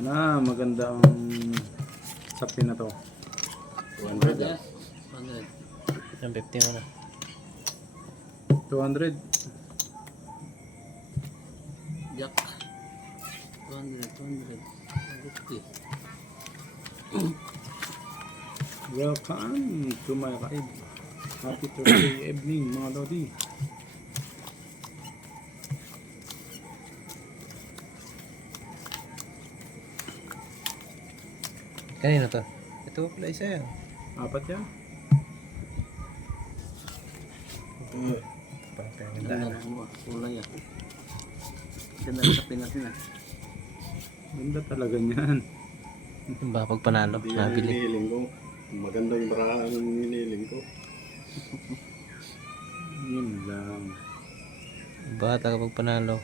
Sana magandang sapin na to. 200 ah. 100. Yung 50 mo na. 200. Jack. 200. 250. Welcome to my ride. Happy Thursday evening mga Lodi. Kanina to? Ito pala isa yan. Apat yan. Parang Ganda pinagandaan. na mo. Kulay ah. Ganda na sa Pinas na. Ganda talaga niyan. Yung ba pag panalo, Hindi yan nabili. hinihiling ko. Maganda yung barahan ang hinihiling ko. Yun lang. Ba talaga pag panalo.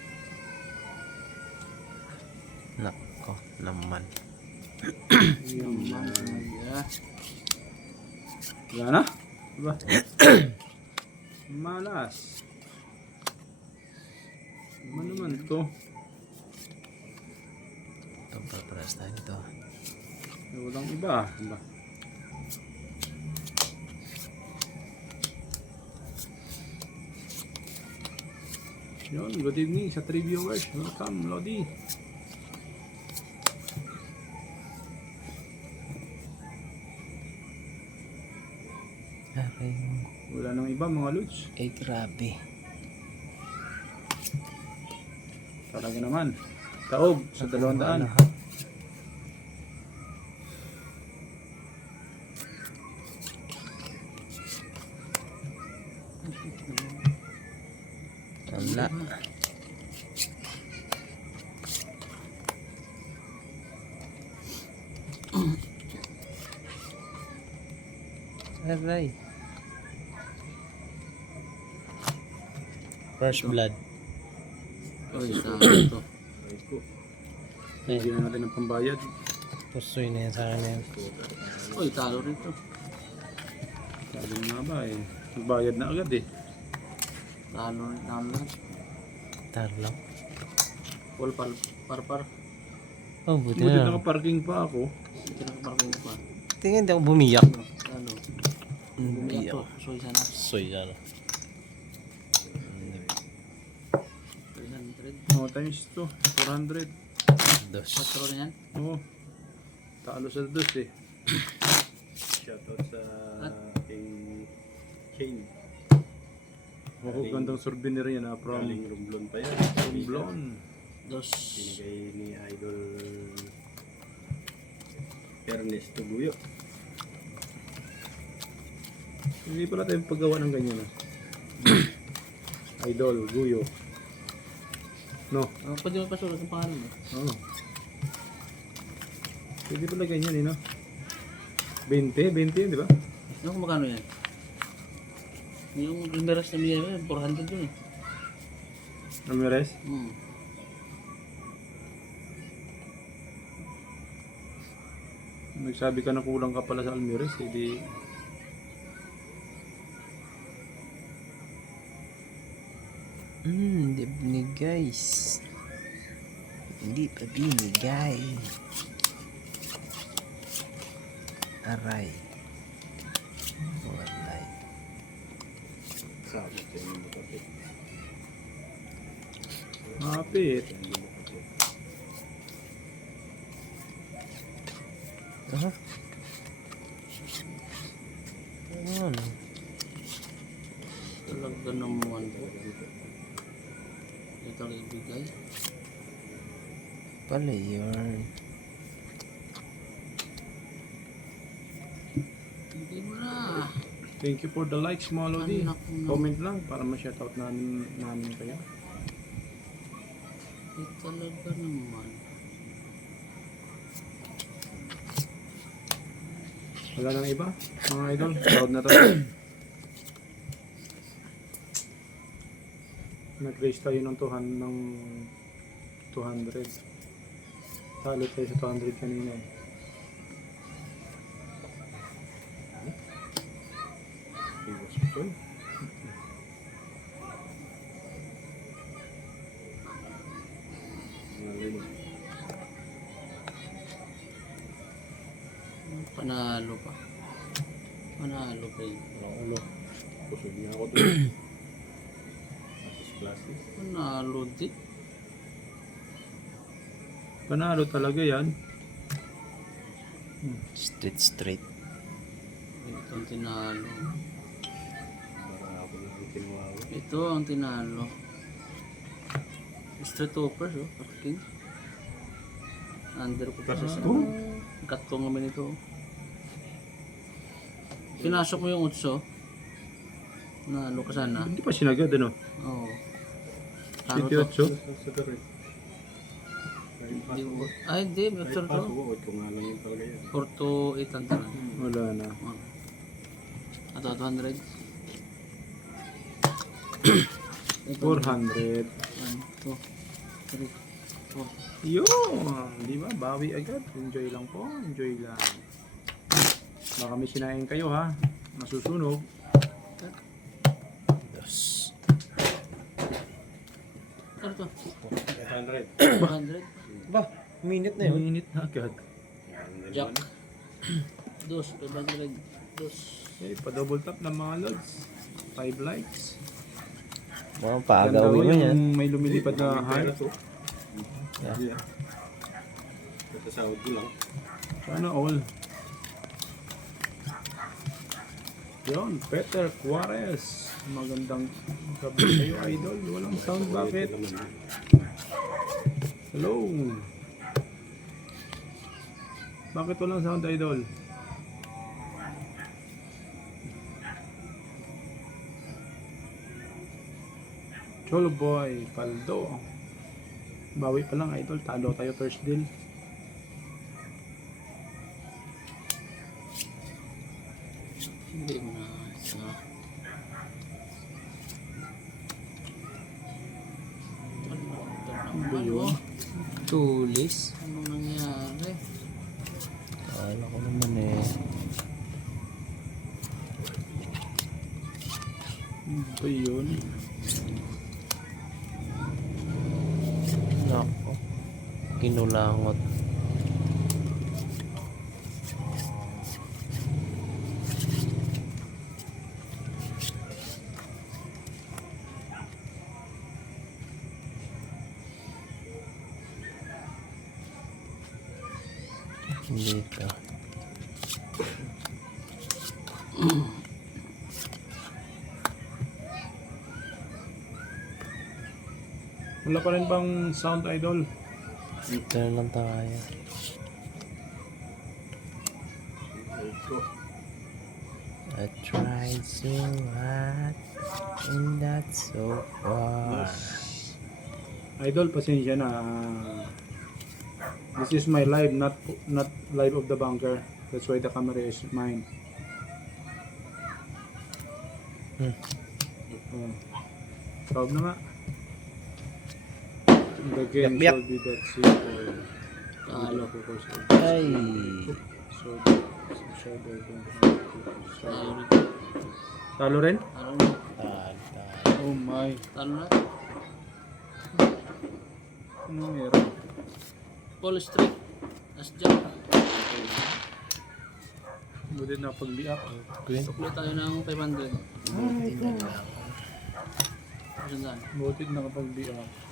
Nako naman. Yun lang. Yeah. Wala na? Diba? Malas. Ano naman to? Ito paparas tayo nito. Walang iba. Diba? Yun, good evening sa 3 viewers. Welcome, Lodi. Okay. Wala nang iba mga Luts. Eh grabe. Talaga naman. Taob sa 200. Wala. Aray. First blood. Oy, sa ito. Hindi na natin ang pambayad. Pusoy na yan sa akin na yan. Oy, talo rito. Sabi nga ba eh. Nagbayad na agad eh. Talo rin lahat. Taro lang. All par. Oh, buti Buti na. nakaparking pa ako. Ito na parking pa. Tingin di ako bumiyak. Talo. Bumiyak. Ito, soy sana. Soy sana. 300. Oh, times 2. 400. Dos. 4 na yan. Oo. Talo sa dos eh. Shoutout sa King Shane. Oh, gandang souvenir yan ah. From Galing Romblon pa yan. Romblon. Dos. Binigay ni Idol Ernesto Guyo. Hindi pala tayo paggawa ng ganyan ah. Idol, Guyo. No? Pwede mo pa sulat ang pangalan mo. Oo. Hindi pala ganyan eh no? 20 yun di ba? Ano kung magkano yan? Yung Ramirez na niya, 400 yun eh. Ramirez? Nagsabi ka na kulang ka pala sa Almirez, hindi. Hindi binigay. Hindi pa binigay. Aray. Walay. Sabi ko yung bukati. Mapit. Aha. Ano? Talaga naman. Ito lang ibigay. Pala yun. Hindi mo na. Thank you for the likes mga Lodi. Anak ko na. Comment lang para ma-shoutout namin kayo. Talaga naman. Wala nang iba, mga idol. Proud na to. Nag-raise tayo ng 200. Talo tayo sa 200 kanina eh. Iwas ko. Panalo pa. Panalo pa yun. Ulo. Kusog niya ako doon. Tapos classes. Panalo di. Panalo talaga yan. Straight. Ito ang tinalo. Parang ako na ang kinuha ko. Ito ang tinalo. Street Hoppers, oh. King. Under ko pa sa cut ko naman ito. Pinasok mo yung utso. Nalo ka sana. Hindi pa sinagad ano? Oo. City 8. Sa darit. Hindi mo. Ay, hindi. Vector to. Paso ko, ito nga lang yung talaga yan. 4 to 8 lang tanan. Wala na. Ato, 200. 400. 1, 2, 3, 4. Yun! Di ba? Bawi agad. Enjoy lang po. Enjoy lang. Baka may sinain kayo ha. Masusunog. Dos. Ano to? 100. 100. Ba, minute na yun. Minute na agad. Jack. 2, 500. 2. Okay, pa-double tap ng mga lods. 5 likes. Mukhang Ganda paagawin mo yung yan. may lumilipad na heart. Yeah. Katasahod ko lang. Sana all. Yun, Peter Juarez. Magandang gabi sa'yo, idol. Walang sound, bakit? Hello. Bakit walang sound, idol? Cholo boy, Paldo. Bawi pa lang, idol. Talo tayo first deal. Hindi mo na. So, Ano ba yun? Tulis. ano nangyari? Kala ko naman eh. Ano ba yun? Nako. Kinulangot. Dito. Wala pa rin bang sound, idol? Dito na lang tayo. I tried so hard and that's so far. Idol, pasensya na. This is my live, not live of the bunker. That's why the camera is mine. Oh. Tawag na nga. The game Yak, yak. shall be that simple. Talo. Ay! So, Talo na. talo rin? Talo na. Oh my. Talo na. Ano meron? Paul Street. As Jack. Buti na pag-biak. Green. Sukli tayo ng 500. Buti na lang. Saan? Buti na kapag-biak.